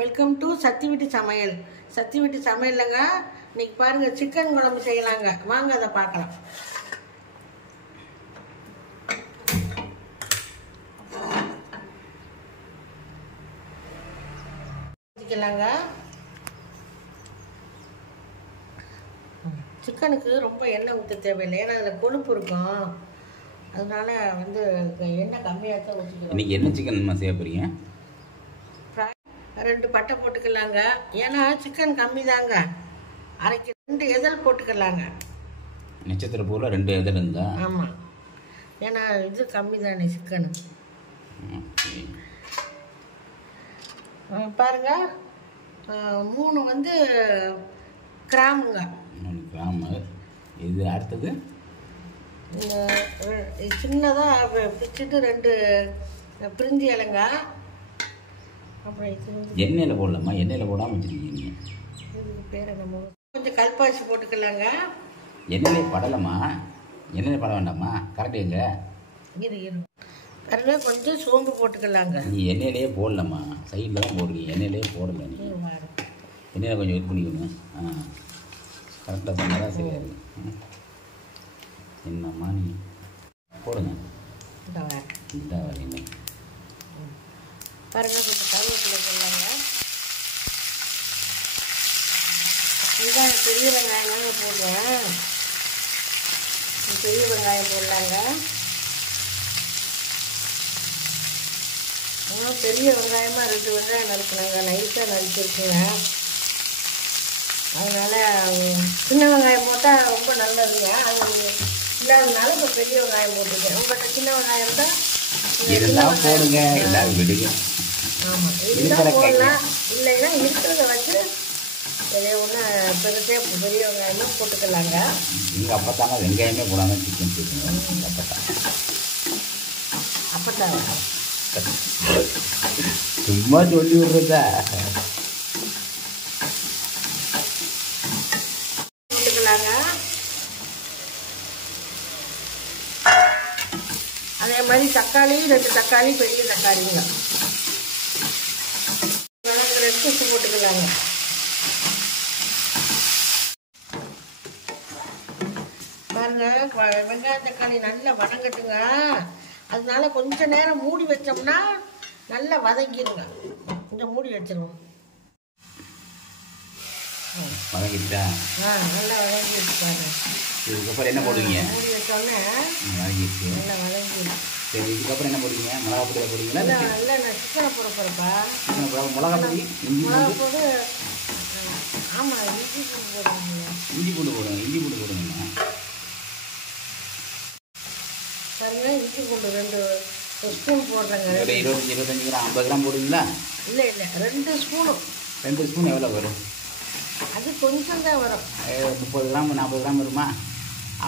Welcome to சத்தி வீட்டு சமையல். சத்தி வீட்டு சமையல்லங்க இன்னைக்கு பாருங்க சிக்கன் குழம்பு செய்யலாங்க. வாங்க அதை பார்க்கலாம். சிக்கனுக்கு ரொம்ப எண்ணெய் ஊற்ற தேவையில்லை, ஏன்னா அதில் கொழுப்பு இருக்கும். அதனால எண்ணெய் கம்மியாக தான் ஊற்றிக்கலாம். இன்னைக்கு என்ன சிக்கன் செய்ய போறீங்க? 2 பட்டை போட்டுக்கலாங்க, ஏன்னா சிக்கன் கம்மி தாங்க. அரைக்கு 2 எதல் போட்டுக்கலாங்க. நட்சத்திர பூவில் 2 எதல் இருந்தா? ஆமாம், ஏன்னா இது கம்மி தானே சிக்கனு. பாருங்க 3 கிராமுங்க. 3 கிராமு. இது அடுத்தது சின்னதாக பிச்சுட்டு 2 பிரிஞ்சி இலைங்க. அப்புறம் எண்ணெயில் போடலாமா? எண்ணெயில் போடாமல் வச்சுருக்கீங்க. இதுக்கு பேர் என்னமோ கொஞ்சம் கல்பாசி போட்டுக்கலாங்க. எண்ணெயிலே படலாமா? எண்ணெயில் பட வேண்டாமா? கரெக்டு எங்க இரு பாருங்க, கொஞ்சம் சோம்பு போட்டுக்கலாங்க. நீ எண்ணெயிலேயே போடலாமா? சைடில் தான் போடுறீங்க, எண்ணெயிலேயே போடல. நீ எண்ணெயில் கொஞ்சம் இது பண்ணிக்கோங்க. கரெக்டாக சொன்னால் தான் சரியாது. என்னம்மா நீ போடுங்க. இந்த எண்ணெய் பாருங்க, கொஞ்சம் கருவேப்பிலை போடலாங்க. வெங்காயம் பெரிய வெங்காயம் போடுறேன். பெரிய வெங்காயம் போடலாங்க. பெரிய வெங்காயமாக 2 வெங்காயம் நறுக்கினாங்க, நைஸாக நறுக்கிருக்குங்க. அதனால் சின்ன வெங்காயம் போட்டால் ரொம்ப நல்லதுங்க. அது இல்லாததுனால இப்போ பெரிய வெங்காயம் போட்டுருக்கேன். உங்கள்கிட்ட சின்ன வெங்காயம் தான் இதெல்லாம் போடுங்க, எல்லாம் விடுங்க. ஆமாம், இதுதான் போடலாம். இல்லைன்னா இருக்கிறத வச்சு ஒன்று பெரிய வெங்காயமாக போட்டுக்கலாங்க. எங்கள் அப்பத்தாங்க வெங்காயமே போடாமல் சிக்கன் சேர்த்துங்க. எங்கள் அப்பத்தான் சும்மா சொல்லி விடுறதா? போட்டுக்கலாங்க. அதே மாதிரி தக்காளி 2 தக்காளி, பெரிய தக்காளிங்க. எடுத்து உப்பு போட்டுக்கலாங்க. பாருங்க, வெங்காயம் தக்காளி நல்லா வதங்கட்டுங்க. அதனால கொஞ்ச நேரம் மூடி வச்சோம்னா நல்லா வதங்கிடுங்க. கொஞ்சம் மூடி வச்சிருவோம். வதங்கிட்டா? நல்லா வதங்கிடுச்சு பாருங்க. இதுக்கப்புறம் என்ன போடுவீங்க? மூடி வச்சோடனே வதங்கிடுச்சு. நல்லா வதங்கிடுச்சு. சரி, இதுக்கப்புறம் என்ன போடுவீங்க? மிளகா பொடி போடுவீங்களா? இல்லை, நான் சிக்கனை போட போகிறப்பா. மிளகா பொடி, மிளகா போடு. ஆமாம், இஞ்சி பூண்டு போடுங்க. இஞ்சி பூண்டு போடுங்க. இஞ்சி பூண்டு போடுங்க. பாருங்க, இஞ்சி பூண்டு 2 ஸ்பூன் போடுறேங்க. 25 கிராம் 50 கிராம் போடுவீங்களா? இல்லை, 2 ஸ்பூனு. 2 ஸ்பூன் எவ்வளோ வரும்? அது கொஞ்சம் தான் வரும். 30 கிராம் 40 கிராம் வருமா?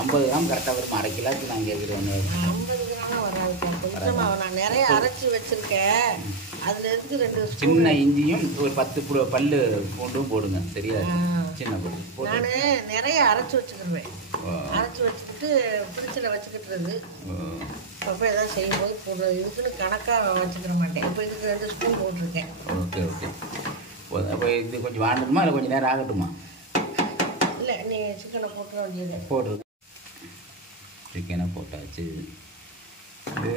50 கிராம் கரெக்டாக வருமா? அரை கிலோக்கு நான் கேட்குறேன். 50 கிராம் வராது, கொஞ்சமாக. நான் நிறைய அரைச்சி வச்சுருக்கேன். அதில் இருந்து 2 ஸ்பூன். சின்ன இஞ்சியும் ஒரு 10 பல்லு பூண்டும் போடுங்க. சரியா? சின்ன போட்டு நான் நிறைய அரைச்சி வச்சுக்கிடுவேன். அரைச்சி வச்சுக்கிட்டு ஃப்ரிட்ஜில் வச்சுக்கிட்டுறது. அப்போ எதாவது செய்யும்போது போடுறது. இதுக்குன்னு கணக்காக வச்சுக்கிற மாட்டேன். இப்போ இதுக்கு 2 ஸ்பூன் போட்டிருக்கேன். ஓகே. அப்போ இது கொஞ்சம் வாங்கட்டுமா இல்லை கொஞ்சம் நேரம் ஆகட்டுமா? இல்லை, நீ சிக்கனை போட்டுற வேண்டியது. போட்டுருங்க. சிக்கனை போட்டாச்சு.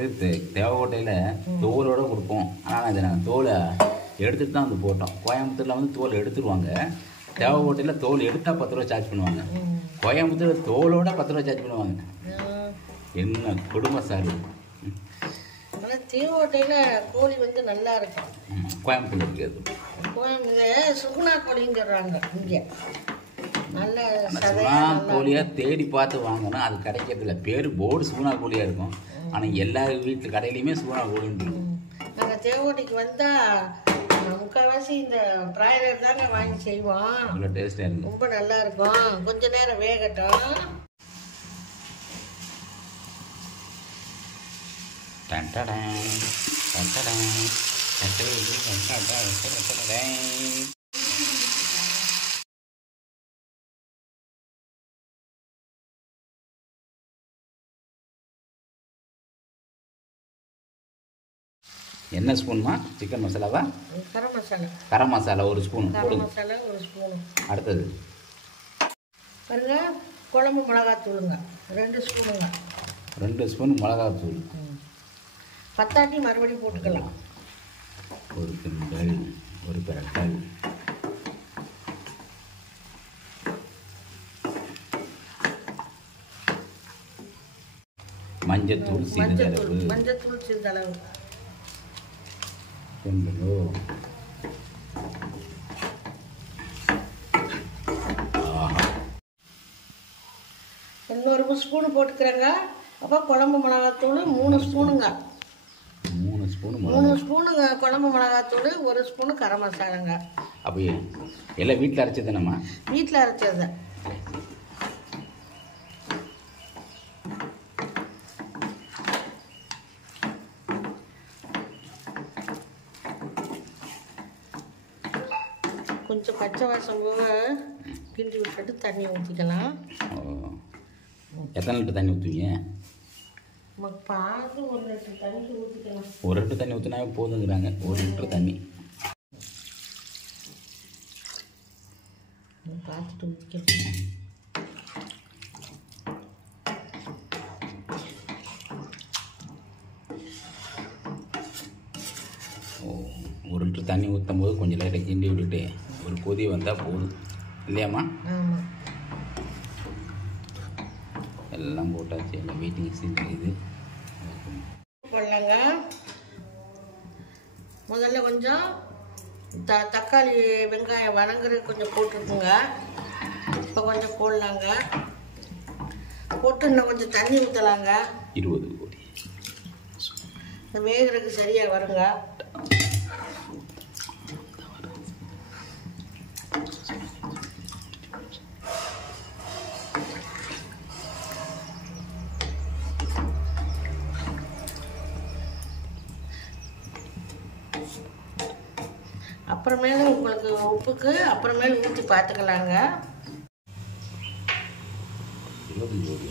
இது தேவைக்கோட்டையில் தோலோடு கொடுப்போம். ஆனால் இது நாங்கள் தோலை எடுத்துகிட்டு தான் போட்டோம். கோயம்புத்தூரில் தோல் எடுத்துருவாங்க. தேவைக்கோட்டையில் தோல் எடுத்தால் 10 ரூபா சார்ஜ் பண்ணுவாங்க. கோயம்புத்தூர் தோலோட 10 ரூபா சார்ஜ் பண்ணுவாங்க. என்ன குடும்ப சாரி. ஆனால் தேவோட்டையில் கோழி நல்லா இருக்கும். கோயம்புத்தூர் இருக்கிறது சுகுணா கோழின்னு சொல்கிறாங்க. இங்கே நல்ல சுகுணா கோழியாக தேடி பார்த்து வாங்கணும். அது கிடைக்கிறதில்ல. பேர் போர்டு சுகுணா கோழியாக இருக்கும். ஆனால் எல்லா வீட்டு கடையிலையுமே சுகுணா கோழின்னு இருக்கும். நாங்கள் தேவோட்டைக்கு வந்தால் முக்கால்வாசி இந்த பிராய்லர் தாங்க வாங்கி செய்வோம். அவ்வளோ டேஸ்ட்டாக இருக்கும். ரொம்ப நல்லா இருக்கும். கொஞ்ச நேரம் வேகட்டும். என்ன ஸ்பூன்மா? சிக்கன் மசாலாவா? கரம் மசாலா. கரம் மசாலா ஒரு ஸ்பூன். கரம் மசாலா ஒரு ஸ்பூனு. அடுத்தது பாருங்க, குழம்பு மிளகாத்தூளுங்க 2 ஸ்பூனுங்க. 2 ஸ்பூன் மிளகாத்தூள். பத்தாட்டி மறுபடியும் போட்டுக்கலாம். ஒரு கிண்டல், ஒரு பிரட்டல். மஞ்சத்தூள் சிறிதளவு. மஞ்சத்தூள் சிறிதளவு. கிண்டலோ. இன்னொரு ஸ்பூனு போட்டுக்கிறேங்க. அப்போ குழம்பு மிளகாத்தூள் 3 ஸ்பூனுங்க. 3 ஸ்பூன். 3 ஸ்பூனுங்க குழம்பு மிளகாத்தூள், 1 ஸ்பூனு கரம் மசாலாங்க. அப்போ எல்லாம் வீட்டில் அரைச்சதுனம்மா? வீட்டில் அரைச்சது. கொஞ்சம் பச்சை வாசம் போக கிண்டி விட்டுட்டு தண்ணி ஊற்றிக்கலாம். எத்தனை லிட்டர் தண்ணி ஊற்றுவீங்க? பார்த்து 1 லிட்டர் தண்ணி ஊற்றிக்கலாம். 1 லிட்டர் தண்ணி ஊற்றினாவே போதுங்கிறாங்க. 1 லிட்டர் தண்ணி பார்த்துட்டு ஊற்றிக்கலாம். ஒரு லிட்டர் தண்ணி ஊற்றும் போது கொஞ்சம் லைட்டாக கிண்டி விட்டுட்டு ஒரு கொதி வந்தால் போதும் இல்லையாம்மா? ஆமாம். எல்லாம் போட்டாச்சு. எல்லாம் வெயிட்டிங் இது போடலாங்க. முதல்ல கொஞ்சம் தக்காளி வெங்காயம் வதங்குறது கொஞ்சம் போட்டுருக்குங்க. இப்போ கொஞ்சம் போடலாங்க. போட்டு இன்னும் கொஞ்சம் தண்ணி ஊற்றலாங்க. 20 கோடி வேகிறதுக்கு சரியாக வருங்க. அப்புறமேல உங்களுக்கு உப்புக்கு அப்புறமேல ஊற்றி பார்த்துக்கலாங்க. 20 கோடி.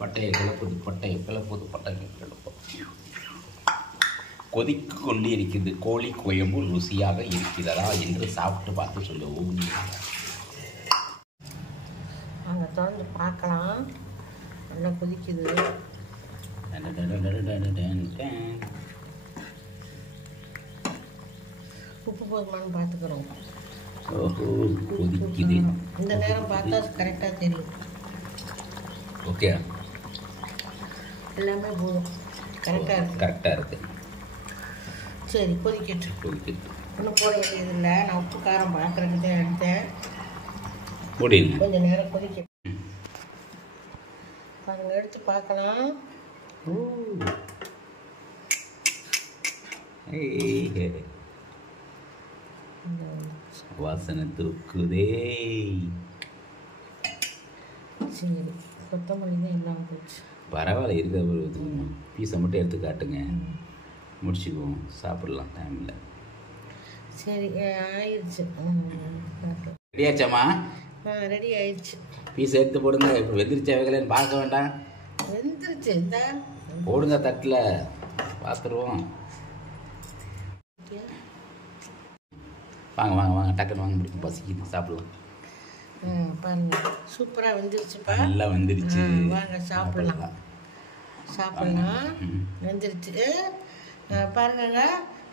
பட்டையை கிளப்புது, பட்டையை கிளப்புது, பட்டையை கிளப்பும். கொதிக்கு கொண்டு இருக்கிறது. கோழி குழம்பு ருசியாக இருக்கிறதா என்று சாப்பிட்டு பார்த்து சொல்லுவோம். அங்கே திறந்து பார்க்கலாம். நல்லா கொதிக்குது. உப்பு போதுமானு பார்த்துக்கிறோம். ஓஹோ, கொதிக்குது. இந்த நேரம் பார்த்தா கரெக்டாக தெரியும். ஓகே, எல்லாமே போதும். கரெக்டாக இருக்கு. கரெக்டாக இருக்கு. சரி, கொதிக்கட்டு. ஒன்றும் போட வேண்டியது இல்லை. நான் உப்பு காரம் பார்க்குறதுக்கு தான் எடுத்தேன். கொஞ்சம் நேரம் கொதிக்க பாருங்க, எடுத்து பார்க்கலாம். வாசனை தூக்குதே. சரி, கொத்தமல்லி தான் இல்லாமல் போச்சு. பரவாயில்ல, இருக்கிற பீஸை மட்டும் எடுத்து காட்டுங்க, முடிச்சுக்குவோம், சாப்பிடலாம் டைமில். சரி, ஆயிடுச்சு. ரெடியாச்சாம்மா? ரெடி ஆயிடுச்சு. பீஸ் எடுத்து போடுங்க. இப்போ வெந்திரிச்சா வைக்கலன்னு பார்க்க வேண்டாம். வெந்துருச்சு. இந்த போடுங்க தட்டில், பார்த்துருவோம். வாங்க வாங்க வாங்க, டக்குன்னு வாங்க, முடிக்கும், பசிக்குது, சாப்பிடலாம். பாருங்க, சூப்பராக வெந்துருச்சுப்பா. நல்லா வெந்துருச்சு. வாங்க சாப்பிடலாம். சாப்பிடலாம். வெந்துருச்சு பாருங்கங்க.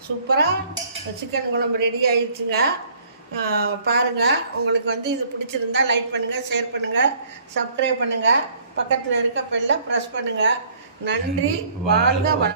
சூப்பராக சிக்கன் குழம்பு ரெடி ஆயிடுச்சுங்க. பாருங்கள், உங்களுக்கு இது பிடிச்சிருந்தா லைக் பண்ணுங்கள், ஷேர் பண்ணுங்கள், சப்ஸ்கிரைப் பண்ணுங்கள், பக்கத்தில் இருக்க பெல்லை ப்ரெஸ் பண்ணுங்கள். நன்றி. வாழ்க.